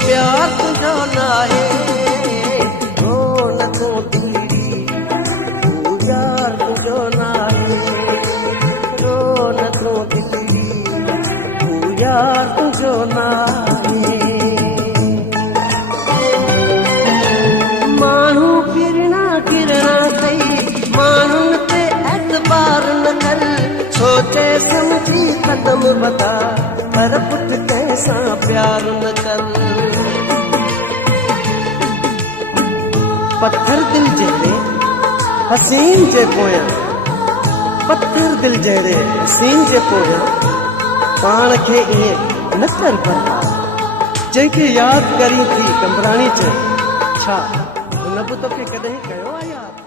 प्यार तुझो नाहे रोन तूं दिली तू यार तुझो नाहे रोन तूं दिली तू यार तुझो नाहे माण्हू फिरणा किरणा सही माण्हुनि ते एतबार न कर सोचे समझी कदम वधा पर पुठ कंहिंसां प्यार न कर पत्थर दिल जहिड़े हसीन जे पोयां पत्थर दिल जहिड़े हसीन जे पोयां पाण खे ईअं न कर बर्बाद जंहिंखे यादि करी थी कंबराणी चए छा हुन बि तोखे कॾहिं कयो आहे यादि